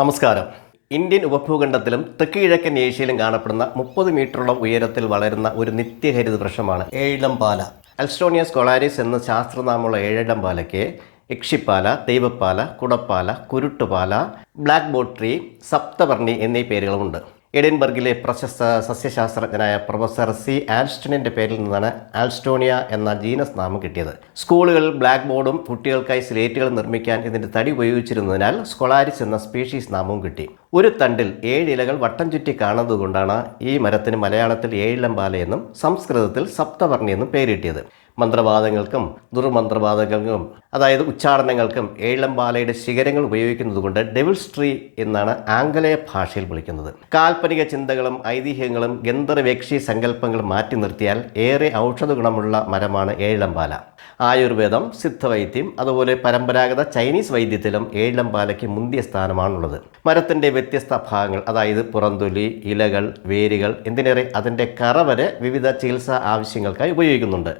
നമസ്കാരം. ഇന്ത്യൻ ഉപഭൂഖണ്ഡത്തിലും തെക്ക് കിഴക്കൻ ഏഷ്യയിലും കാണപ്പെടുന്ന മുപ്പത് മീറ്ററോളം ഉയരത്തിൽ വളരുന്ന ഒരു നിത്യഹരിത വൃക്ഷമാണ് ഏഴിലംപാല അൽസ്റ്റോണിയ സ്കൊളാരിസ് എന്ന ശാസ്ത്രനാമുള്ള ഏഴിലംപാലയ്ക്ക് യക്ഷിപ്പാല ദൈവപ്പാല കുടപ്പാല കുരുട്ടുപാല ബ്ലാക്ക് ബോട്ട് ട്രീ സപ്തവർണി എന്നീ പേരുകളുമുണ്ട്. എഡിൻബർഗിലെ പ്രശസ്ത സസ്യശാസ്ത്രജ്ഞനായ പ്രൊഫസർ സി ആൽസ്റ്റണിന്റെ പേരിൽ നിന്നാണ് ആൽസ്റ്റോണിയ എന്ന ജീനസ് നാമം കിട്ടിയത്. സ്കൂളുകൾ ബ്ലാക്ക് ബോർഡും കുട്ടികൾക്കായി സ്ലേറ്റുകൾ നിർമ്മിക്കാൻ ഇതിന്റെ തടി ഉപയോഗിച്ചിരുന്നതിനാൽ സ്കൊളാരിസ് എന്ന സ്പീഷീസ് നാമവും കിട്ടി. ഒരു തണ്ടിൽ ഏഴ് ഇലകൾ വട്ടം ചുറ്റി കാണുന്നതുകൊണ്ടാണ് ഈ മരത്തിന് മലയാളത്തിൽ ഏഴിലമ്പാല എന്നും സംസ്കൃതത്തിൽ സപ്തവർണി എന്നും പേരിട്ടിയത്. മന്ത്രവാദങ്ങൾക്കും ദുർമന്ത്രവാദങ്ങൾക്കും അതായത് ഉച്ചാരണങ്ങൾക്കും ഏഴംപാലയുടെ ശിഖരങ്ങൾ ഉപയോഗിക്കുന്നതുകൊണ്ട് ഡെവിൾസ് ട്രീ എന്നാണ് ആംഗലേയ ഭാഷയിൽ വിളിക്കുന്നത്. കാൽപ്പനിക ചിന്തകളും ഐതിഹ്യങ്ങളും ഗന്ധർവേക്ഷി സങ്കല്പങ്ങളും മാറ്റി നിർത്തിയാൽ ഏറെ ഔഷധ ഗുണമുള്ള മരമാണ് ഏഴംപാല. ആയുർവേദം സിദ്ധവൈദ്യം അതുപോലെ പരമ്പരാഗത ചൈനീസ് വൈദ്യത്തിലും ഏഴംപാലയ്ക്ക് മുന്തിയ സ്ഥാനമാണുള്ളത്. മരത്തിന്റെ വ്യത്യസ്ത ഭാഗങ്ങൾ അതായത് പുറന്തൊലി ഇലകൾ വേരുകൾ എന്തിനേറെ അതിന്റെ കറ വരെ വിവിധ ചികിത്സാ ആവശ്യങ്ങൾക്കായി ഉപയോഗിക്കുന്നുണ്ട്.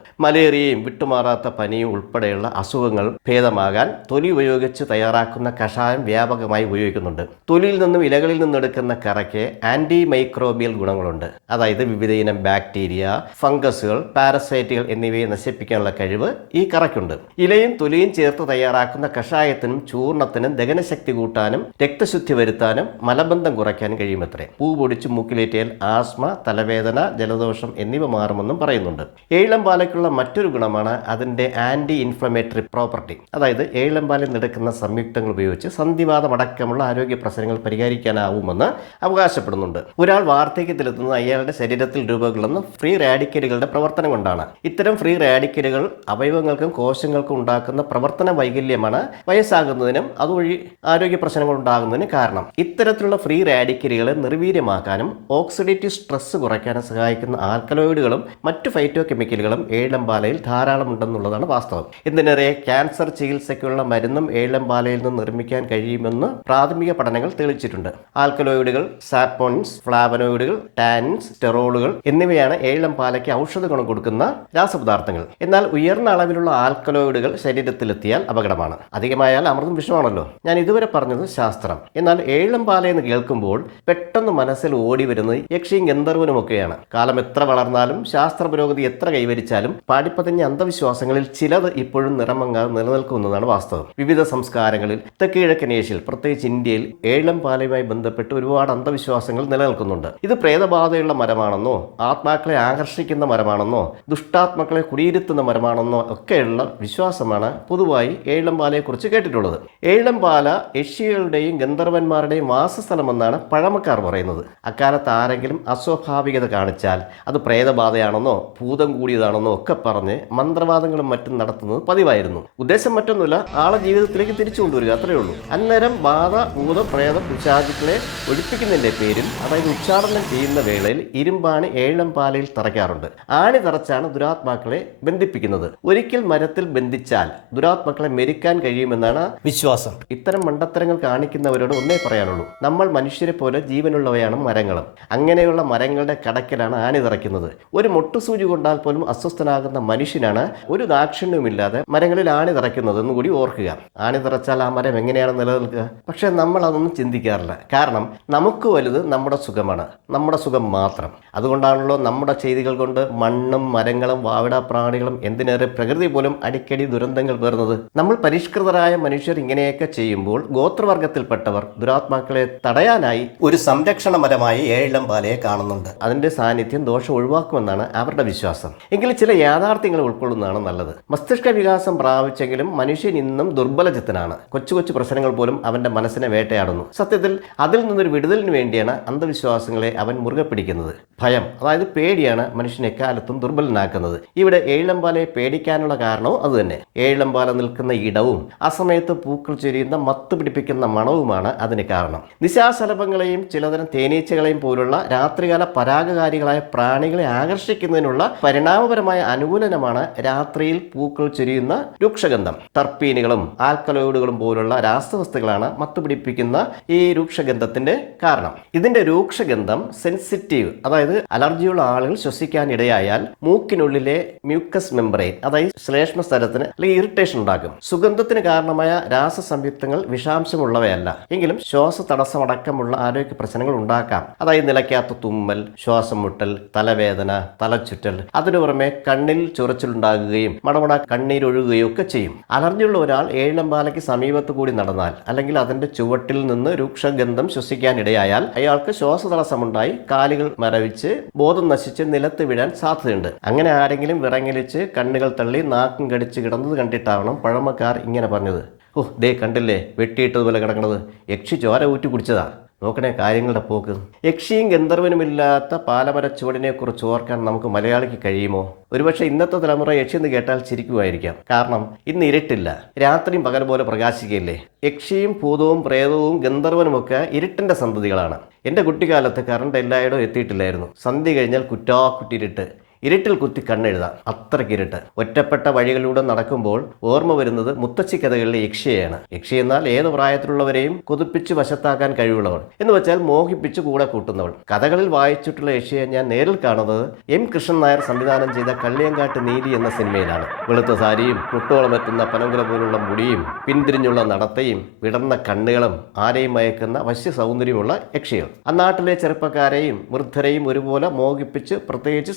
മലേറിയയും വിട്ടുമാറാത്ത പനിയും ഉൾപ്പെടെയുള്ള അസുഖങ്ങൾ ഭേദമാകാൻ തൊലി ഉപയോഗിച്ച് തയ്യാറാക്കുന്ന കഷായം വ്യാപകമായി ഉപയോഗിക്കുന്നുണ്ട്. തൊലിയിൽ നിന്നും ഇലകളിൽ നിന്നും എടുക്കുന്ന കറയ്ക്ക് ആന്റി മൈക്രോബിയൽ ഗുണങ്ങളുണ്ട്. അതായത് വിവിധ ഇനം ബാക്ടീരിയ ഫംഗസുകൾ പാരസൈറ്റുകൾ എന്നിവയെ നശിപ്പിക്കാനുള്ള കഴിവ് ഈ കറയ്ക്കുണ്ട്. ഇലയും തൊലിയും ചേർത്ത് തയ്യാറാക്കുന്ന കഷായത്തിനും ചൂർണത്തിനും ദഹനശക്തി കൂട്ടാനും രക്തശുദ്ധി വരുത്താനും മലബന്ധം കുറയ്ക്കാനും കഴിയുമത്രേ. പൂ പൊടിച്ച് മൂക്കിലേറ്റിയാൽ ആസ്മ തലവേദന ജലദോഷം എന്നിവ മാറുമെന്നും പറയുന്നുണ്ട്. ഏഴം ഏഴിലംപാലയ്ക്കുള്ള മറ്റൊരു ഗുണമാണ് അതിന്റെ ആന്റി ഇൻഫ്ലമേറ്ററി പ്രോപ്പർട്ടി അതായത് ഏഴമ്പാലിൽ നടക്കുന്ന സംയുക്തങ്ങൾ ഉപയോഗിച്ച് സന്ധിവാദം അടക്കമുള്ള ആരോഗ്യ പ്രശ്നങ്ങൾ പരിഹരിക്കാനാവുമെന്ന് അവകാശപ്പെടുന്നുണ്ട്. ഒരാൾ വാർദ്ധക്യത്തിലെത്തുന്നത് അയാളുടെ ശരീരത്തിൽ രൂപകൊള്ളുന്ന ഫ്രീ റാഡിക്കലുകളുടെ പ്രവർത്തനം കൊണ്ടാണ്. ഇത്തരം ഫ്രീ റാഡിക്കലുകൾ അവയവങ്ങൾക്കും കോശങ്ങൾക്കും ഉണ്ടാക്കുന്ന പ്രവർത്തന വൈകല്യമാണ് വയസ്സാകുന്നതിനും അതുവഴി ആരോഗ്യ പ്രശ്നങ്ങൾ ഉണ്ടാകുന്നതിന് കാരണം. ഇത്തരത്തിലുള്ള ഫ്രീ റാഡിക്കലുകളെ നിർവീര്യമാക്കാനും ഓക്സിഡേറ്റീവ് സ്ട്രെസ് കുറയ്ക്കാനും സഹായിക്കുന്ന ആൽക്കലോയിഡുകളും മറ്റു ഫൈറ്റോ കെമിക്കലുകളും ഏഴംപാലയിൽ ധാരാളം ഉണ്ടെന്നുള്ളതാണ് വാസ്തവം. എന്തിനേറെ ക്യാൻസർ ചികിത്സയ്ക്കുള്ള മരുന്നും ഏഴംപാലയിൽ നിന്ന് നിർമ്മിക്കാൻ കഴിയുമെന്ന് പ്രാഥമിക പഠനങ്ങൾ തെളിയിച്ചിട്ടുണ്ട്. ആൽക്കലോയിഡുകൾ സാപ്പോൺസ് ഫ്ലാവനോയിഡുകൾ ടാൻസ് സ്റ്റെറോളുകൾ എന്നിവയാണ് ഏലംപാലയ്ക്ക് ഔഷധ ഗുണം കൊടുക്കുന്ന രാസപദാർത്ഥങ്ങൾ. എന്നാൽ ഉയർന്ന അളവിലുള്ള ആൽക്കലോയിഡുകൾ ശരീരത്തിലെത്തിയാൽ അപകടമാണ്. അധികമായാൽ അമൃതം വിഷമാണല്ലോ. ഞാൻ ഇതുവരെ പറഞ്ഞത് ശാസ്ത്രം. എന്നാൽ ഏഴംപാല എന്ന് കേൾക്കുമ്പോൾ പെട്ടെന്ന് മനസ്സിൽ ഓടി വരുന്നത് യക്ഷിയും ഗന്ധർവനുമൊക്കെയാണ്. കാലം എത്ര വളർന്നാലും ശാസ്ത്ര പുരോഗതി എത്ര കൈവരിച്ചാലും പാടിപ്പതിഞ്ഞ അന്ധവിശ്വാസങ്ങളിൽ ചിലത് ഇപ്പോഴും നിറമങ്ങാതെ നിലനിൽക്കുന്നതാണ് വാസ്തവം. വിവിധ സംസ്കാരങ്ങളിൽ തെക്കിഴക്കൻ ഏഷ്യയിൽ പ്രത്യേകിച്ച് ഇന്ത്യയിൽ ഏഴം പാലയുമായി ബന്ധപ്പെട്ട് ഒരുപാട് അന്ധവിശ്വാസങ്ങൾ നിലനിൽക്കുന്നുണ്ട്. ഇത് പ്രേതബാധയുള്ള മരമാണെന്നോ ആത്മാക്കളെ ആകർഷിക്കുന്ന മരമാണെന്നോ ദുഷ്ടാത്മാക്കളെ കുടിയിരുത്തുന്ന മരമാണെന്നോ ഒക്കെയുള്ള വിശ്വാസമാണ് പൊതുവായി ഏഴം പാലയെക്കുറിച്ച് കേട്ടിട്ടുള്ളത്. ഏഴം പാല യക്ഷികളുടെയും ഗന്ധർവന്മാരുടെയും വാസസ്ഥലമെന്നാണ് പഴമക്കാർ പറയുന്നത്. അക്കാലത്ത് ആരെങ്കിലും അസ്വാഭാവികത കാണിച്ചാൽ അത് പ്രേതബാധയാണെന്നോ ഭൂതം കൂടിയതാണെന്നോ ഒക്കെ പറഞ്ഞ് മന്ത്രവാദങ്ങളും മറ്റും നടത്തുന്നത് പതിവായിരുന്നു. ഉദ്ദേശം മറ്റൊന്നുമില്ല ആളെ ജീവിതത്തിലേക്ക് തിരിച്ചു കൊണ്ടുവരിക അത്രയേ ഉള്ളൂ. അന്നേരം ബാധ ഭൂതം പ്രേതം പിശാചുക്കളെ ഒഴിപ്പിക്കുന്നതിന്റെ പേരിൽ അതായത് ഉച്ചാടനം ചെയ്യുന്ന വേളയിൽ ഇരുമ്പാണി ഏഴം പാലയിൽ തറയ്ക്കാറുണ്ട്. ആണി തറച്ചാണ് ദുരാത്മാക്കളെ ബന്ധിപ്പിക്കുന്നത്. ഒരിക്കൽ മരത്തിൽ ബന്ധിച്ചാൽ ദുരാത്മാക്കളെ മെരിക്കാൻ കഴിയുമെന്നാണ് വിശ്വാസം. ഇത്തരം മണ്ടത്തരങ്ങൾ കാണിക്കുന്നവരോട് ഒന്നേ പറയാനുള്ളൂ. നമ്മൾ മനുഷ്യരെ പോലെ ജീവനുള്ളവയാണ് മരങ്ങളും. അങ്ങനെയുള്ള മരങ്ങളുടെ കടക്കിലാണ് ആണി തറയ്ക്കുന്നത്. ഒരു മൊട്ടുസൂചി കൊണ്ടാൽ പോലും അസ്വസ്ഥനാകുന്ന മനുഷ്യനാണ് ഒരു ദാക്ഷിണ്യവുമില്ലാതെ മരങ്ങളിൽ ആണി തറയ്ക്കുന്നതെന്ന് കൂടി ഓർക്കുക. ആണി തറച്ചാൽ ആ മരം എങ്ങനെയാണ് നിലനിൽക്കുക? പക്ഷേ നമ്മൾ അതൊന്നും ചിന്തിക്കാറില്ല. കാരണം നമുക്ക് വലുത് നമ്മുടെ സുഖമാണ്. നമ്മുടെ സുഖം മാത്രം. അതുകൊണ്ടാണല്ലോ നമ്മുടെ ചെയ്തികൾ കൊണ്ട് മണ്ണും മരങ്ങളും വാവിട പ്രാണികളും എന്തിനേറെ പ്രകൃതി പോലും അടിക്കടി ദുരന്തങ്ങൾ പേർന്നത് നമ്മൾ പരിഷ്കൃതരായ മനുഷ്യർ ഇങ്ങനെയൊക്കെ ചെയ്യുമ്പോൾ ഗോത്രവർഗത്തിൽപ്പെട്ടവർ ദുരാത്മാക്കളെ തടയാനായി ഒരു സംരക്ഷണ മരമായി ഏഴിലം പാലയെ കാണുന്നുണ്ട്. അതിന്റെ സാന്നിധ്യം ദോഷം ഒഴിവാക്കുമെന്നാണ് അവരുടെ വിശ്വാസം. എങ്കിലും ചില യാഥാർത്ഥ്യങ്ങൾ ഉൾക്കൊള്ളുന്നതാണ് നല്ലത്. മസ്തിഷ്ക വികാസം പ്രാപിച്ചെങ്കിലും മനുഷ്യൻ ഇന്നും ദുർബലചിത്തനാണ്. കൊച്ചു കൊച്ചു പ്രശ്നങ്ങൾ പോലും അവന്റെ മനസ്സിനെ വേട്ടയാടുന്നു. സത്യത്തിൽ അതിൽ നിന്നൊരു വിടുതലിന് വേണ്ടിയാണ് അന്ധവിശ്വാസങ്ങളെ അവൻ മുറുകെ പിടിക്കുന്നത്. ഭയം അതായത് പേടിയാണ് മനുഷ്യനെ എക്കാലത്തും ദുർബലനാക്കുന്നത്. ഇവിടെ ഏഴിലമ്പാലയെ പേടിക്കാനുള്ള കാരണവും അതുതന്നെ ഏഴിലമ്പാല നിൽക്കുന്ന ഇടവും ആ സമയത്ത് പൂക്കൾ ചൊരിയുന്ന മത്ത് പിടിപ്പിക്കുന്ന മണവുമാണ് അതിന് കാരണം. നിശാശലഭങ്ങളെയും ചിലതരം തേനീച്ചകളെയും പോലുള്ള രാത്രികാല പരാഗകാരികളായ പ്രാണികളെ ആകർഷിക്കുന്നതിനുള്ള പരിണാമപരമായ അനുകൂല സമ്മേളനമാണ് രാത്രിയിൽ പൂക്കൾ ചൊരിയുന്ന രൂക്ഷഗന്ധം. ടർപ്പീനുകളും ആൽക്കലോയിഡുകളും പോലുള്ള രാസവസ്തുക്കളാണ് മത്തുപിടിപ്പിക്കുന്ന ഈ രൂക്ഷഗന്ധത്തിന്റെ കാരണം. ഇതിന്റെ രൂക്ഷഗന്ധം സെൻസിറ്റീവ് അതായത് അലർജിയുള്ള ആളുകൾ ശ്വസിക്കാൻ ഇടയായാൽ മൂക്കിനുള്ളിലെ മ്യൂക്കസ് മെമ്പറൈൻ അതായത് ശ്ലേഷ്മ സ്ഥലത്തിന് അല്ലെങ്കിൽ ഇറിറ്റേഷൻ ഉണ്ടാക്കും സുഗന്ധത്തിന് കാരണമായ രാസസംയുക്തങ്ങൾ വിഷാംശമുള്ളവയല്ല. എങ്കിലും ശ്വാസ തടസ്സമടക്കമുള്ള ആരോഗ്യ പ്രശ്നങ്ങൾ ഉണ്ടാക്കാം. അതായത് നിലയ്ക്കാത്ത തുമ്മൽ ശ്വാസം മുട്ടൽ തലവേദന തലച്ചുറ്റൽ. അതിനു പുറമെ കണ്ണിൽ ചൊറിച്ചിലുണ്ടാകുകയും മടമട കണ്ണീരൊഴുകുകയും ഒക്കെ ചെയ്യും. അലർജിയുള്ള ഒരാൾ ഏഴിലമ്പാലയ്ക്ക് സമീപത്ത് കൂടി നടന്നാൽ അല്ലെങ്കിൽ അതിന്റെ ചുവട്ടിൽ നിന്ന് രൂക്ഷഗന്ധം ശ്വസിക്കാൻ ഇടയായാൽ അയാൾക്ക് ശ്വാസതടസ്സമുണ്ടായി കാലുകൾ മരവിച്ച് ബോധം നശിച്ച് നിലത്ത് വീഴാൻ സാധ്യതയുണ്ട്. അങ്ങനെ ആരെങ്കിലും വിറങ്ങലിച്ച് കണ്ണുകൾ തള്ളി നാക്കും കടിച്ച് കിടന്നത് കണ്ടിട്ടാവണം പഴമക്കാർ ഇങ്ങനെ പറഞ്ഞത്. ഓ ദേ കണ്ടില്ലേ വെട്ടിയിട്ടതുപോലെ കിടക്കണത്. യക്ഷി ചോര ഊറ്റി കുടിച്ചതാ. നോക്കണേ കാര്യങ്ങളുടെ പോക്ക്. യക്ഷിയും ഗന്ധർവനുമില്ലാത്ത പാലമര ചുവടിനെ കുറിച്ച് ഓർക്കാൻ നമുക്ക് മലയാളിക്ക് കഴിയുമോ? ഒരുപക്ഷെ ഇന്നത്തെ തലമുറ യക്ഷി എന്ന് കേട്ടാൽ ചിരിക്കുമായിരിക്കാം. കാരണം ഇന്ന് ഇരുട്ടില്ല. രാത്രിയും പകൽ പോലെ പ്രകാശിക്കുകയില്ലേ? യക്ഷിയും ഭൂതവും പ്രേതവും ഗന്ധർവനുമൊക്കെ ഇരുട്ടിന്റെ സന്തതികളാണ്. എന്റെ കുട്ടിക്കാലത്ത് കറണ്ട് എല്ലായിടവും എത്തിയിട്ടില്ലായിരുന്നു. സന്ധ്യ കഴിഞ്ഞാൽ കുറ്റാക്കുറ്റിരുട്ട് ഇരുട്ടിൽ കുത്തി കണ്ണെഴുതാം. അത്രയ്ക്ക് ഇരുട്ട്. ഒറ്റപ്പെട്ട വഴികളിലൂടെ നടക്കുമ്പോൾ ഓർമ്മ വരുന്നത് മുത്തച്ഛി കഥകളിലെ യക്ഷയാണ് യക്ഷി എന്നാൽ ഏത് പ്രായത്തിലുള്ളവരെയും കൊതിപ്പിച്ച് വശത്താക്കാൻ കഴിവുള്ളവൾ. എന്ന് വെച്ചാൽ മോഹിപ്പിച്ച് കൂടെ കൂട്ടുന്നവൾ. കഥകളിൽ വായിച്ചിട്ടുള്ള യക്ഷയെ ഞാൻ നേരിൽ കാണുന്നത് എം കൃഷ്ണൻ നായർ സംവിധാനം ചെയ്ത കള്ളിയങ്കാട്ട് നീതി എന്ന സിനിമയിലാണ്. വെളുത്ത സാരിയും മുട്ടോളം എത്തുന്ന പനങ്കുല പോലുള്ള മുടിയും പിന്തിരിഞ്ഞുള്ള നടത്തയും വിടർന്ന കണ്ണുകളും ആരെയും മയക്കുന്ന വശ്യ സൗന്ദര്യമുള്ള യക്ഷികൾ. അന്നാട്ടിലെ ചെറുപ്പക്കാരെയും വൃദ്ധരെയും ഒരുപോലെ മോഹിപ്പിച്ച് പ്രത്യേകിച്ച്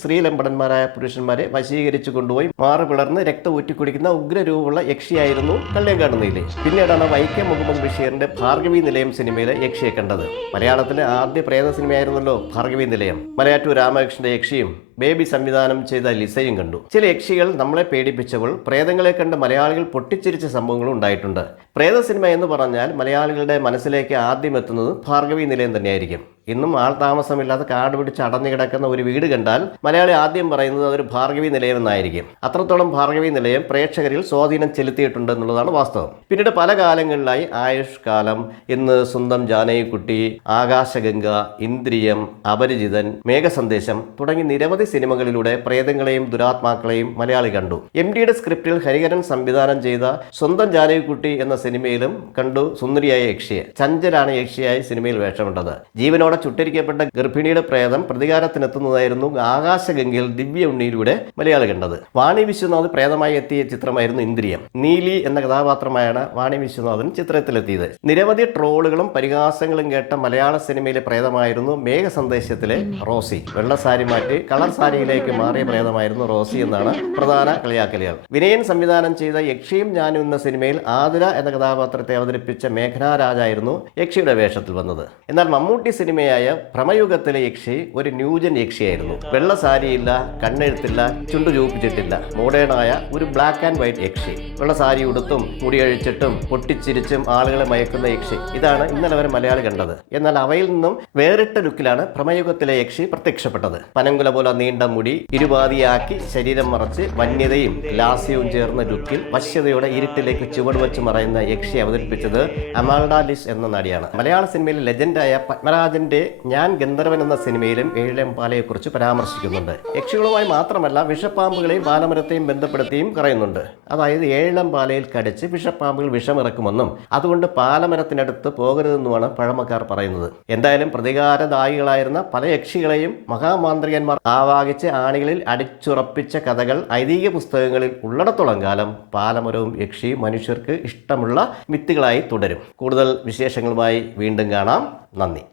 സ്ത്രീലമ്പടന്മാരായ പുരുഷന്മാരെ വശീകരിച്ചു കൊണ്ടുപോയി മാറ് പിളർന്ന് രക്തം ഊറ്റിക്കുടിക്കുന്ന ഉഗ്രരൂപമുള്ള യക്ഷിയായിരുന്നു കള്ളിയങ്കാട് നീലി. പിന്നീടാണ് വൈക്കം മുഹമ്മദ് ബഷീറിന്റെ ഭാർഗവി നിലയം സിനിമയിലെ യക്ഷിയെ കണ്ടത്. മലയാളത്തിലെ ആദ്യ പ്രേത സിനിമയായിരുന്നല്ലോ ഭാർഗവി നിലയം. മലയാറ്റൂർ രാമകൃഷ്ണന്റെ യക്ഷിയും ബേബി സംവിധാനം ചെയ്ത ലിസയും കണ്ടു. ചില യക്ഷികൾ നമ്മളെ പേടിപ്പിച്ചപ്പോൾ പ്രേതങ്ങളെ കണ്ട് മലയാളികൾ പൊട്ടിച്ചിരിച്ച സംഭവങ്ങളും ഉണ്ടായിട്ടുണ്ട്. പ്രേത സിനിമ എന്ന് പറഞ്ഞാൽ മലയാളികളുടെ മനസ്സിലേക്ക് ആദ്യം എത്തുന്നത് ഭാർഗവി നിലയം തന്നെയായിരിക്കും. ഇന്നും ആൾ താമസമില്ലാതെ കാട് പിടിച്ച് അടഞ്ഞു കിടക്കുന്ന ഒരു വീട് കണ്ടാൽ മലയാളി ആദ്യം പറയുന്നത് അതൊരു ഭാർഗവി നിലയം എന്നായിരിക്കും. അത്രത്തോളം ഭാർഗവി നിലയം പ്രേക്ഷകരിൽ സ്വാധീനം ചെലുത്തിയിട്ടുണ്ട് എന്നുള്ളതാണ് വാസ്തവം. പിന്നീട് പല കാലങ്ങളിലായി ആയുഷ് കാലം ഇന്ന് സ്വന്തം ജാനകിക്കുട്ടി ആകാശഗംഗ ഇന്ദ്രിയം അപരിചിതൻ മേഘസന്ദേശം തുടങ്ങി നിരവധി സിനിമകളിലൂടെ പ്രേതങ്ങളെയും ദുരാത്മാക്കളെയും മലയാളി കണ്ടു. എം ഡിയുടെ സ്ക്രിപ്റ്റിൽ ഹരിഹരൻ സംവിധാനം ചെയ്ത സ്വന്തം ജാനകിക്കുട്ടി എന്ന സിനിമയിലും കണ്ടു സുന്ദരിയായ യക്ഷിയെ. ചഞ്ചലാണ് യക്ഷിയായി സിനിമയിൽ വേഷമിട്ടത്. ജീവനോടെ ചുട്ടരിക്കപ്പെട്ട ഗർഭിണിയുടെ പ്രേതം പ്രതികാരത്തിനെത്തുന്നതായിരുന്നു ആകാശഗംഗയിൽ ദിവ്യ ഉണ്ണിയിലൂടെ മലയാളി കണ്ടത്. വാണി വിശ്വനാഥ് പ്രേതമായി എത്തിയ ചിത്രമായിരുന്നു ഇന്ദ്രിയം. നീലി എന്ന കഥാപാത്രമായാണ് വാണി വിശ്വനാഥൻ ചിത്രത്തിലെത്തിയത്. നിരവധി ട്രോളുകളും പരിഹാസങ്ങളും കേട്ട മലയാള സിനിമയിലെ പ്രേതമായിരുന്നു മേഘസന്ദേശത്തിലെ റോസി. വെള്ളസാരി മാറ്റി കളർ സാരിയിലേക്ക് മാറിയ പ്രേതമായിരുന്നു റോസി എന്നാണ് പ്രധാന കളിയാക്കലുകൾ. വിനയൻ സംവിധാനം ചെയ്ത യക്ഷിയും ഞാനും എന്ന സിനിമയിൽ ആതിര എന്ന കഥാപാത്രത്തെ അവതരിപ്പിച്ച മേഘനാ രാജായിരുന്നു യക്ഷിയുടെ വേഷത്തിൽ വന്നത്. എന്നാൽ മമ്മൂട്ടി സിനിമയായ ഭ്രമയുഗത്തിലെ യക്ഷി ഒരു ന്യൂജൻ യക്ഷിയായിരുന്നു. വെള്ള സാരിയില്ല കണ്ണെഴുത്തില്ല ചുണ്ടു ചൂപ്പിച്ചിട്ടില്ല. മോഡേണായ ഒരു ബ്ലാക്ക് ആൻഡ് വൈറ്റ് യക്ഷി. വെള്ള സാരി ഉടുത്തും മുടിയഴിച്ചിട്ടും പൊട്ടിച്ചിരിച്ചും ആളുകളെ മയക്കുന്ന യക്ഷി. ഇതാണ് ഇന്നലെ വരെ മലയാളി കണ്ടത്. എന്നാൽ അവയിൽ നിന്നും വേറിട്ട ലുക്കിലാണ് ഭ്രമയുഗത്തിലെ യക്ഷി പ്രത്യക്ഷപ്പെട്ടത്. പനങ്കുല പോലെ നീണ്ട മുടി ഇരുപാതിയാക്കി ശരീരം മറച്ച് വന്യതയും ലാസ്യവും ചേർന്ന ലുക്കിൽ വശ്യതയുടെ ഇരുട്ടിലേക്ക് ചുവട് വെച്ച് മറയുന്ന യക്ഷി അവതരിപ്പിച്ചത് അമാൾഡാലിസ് എന്ന നടിയാണ്. മലയാള സിനിമയിലെ ലെജൻഡായ പത്മരാജന്റെ ഞാൻ ഗന്ധർവൻ എന്ന സിനിമയിലും ഏഴിലംപാലയെ കുറിച്ച് പരാമർശിക്കുന്നുണ്ട്. യക്ഷികളുമായി മാത്രമല്ല വിഷപ്പാമ്പുകളെയും ബാലമരത്തെയും ബന്ധപ്പെടുത്തിയും പറയുന്നുണ്ട് അതായത് ഏഴിലം പാലയിൽ കടിച്ച് വിഷപ്പാമ്പുകൾ വിഷമിറക്കുമെന്നും അതുകൊണ്ട് പാലമരത്തിനടുത്ത് പോകരുതെന്നുമാണ് പഴമക്കാർ പറയുന്നത്. എന്തായാലും പ്രതികാരദായികളായിരുന്ന പല യക്ഷികളെയും മഹാമാന്ത്രികന്മാർ ആവാഹിച്ച് ആണികളിൽ അടിച്ചുറപ്പിച്ച കഥകൾ ഐതിഹ്യ പുസ്തകങ്ങളിൽ ഉള്ളിടത്തോളം കാലം പാലമരവും യക്ഷിയും മനുഷ്യർക്ക് ഇഷ്ടമുള്ള മിത്തുകളായി തുടരും. കൂടുതൽ വിശേഷങ്ങളുമായി വീണ്ടും കാണാം. നന്ദി.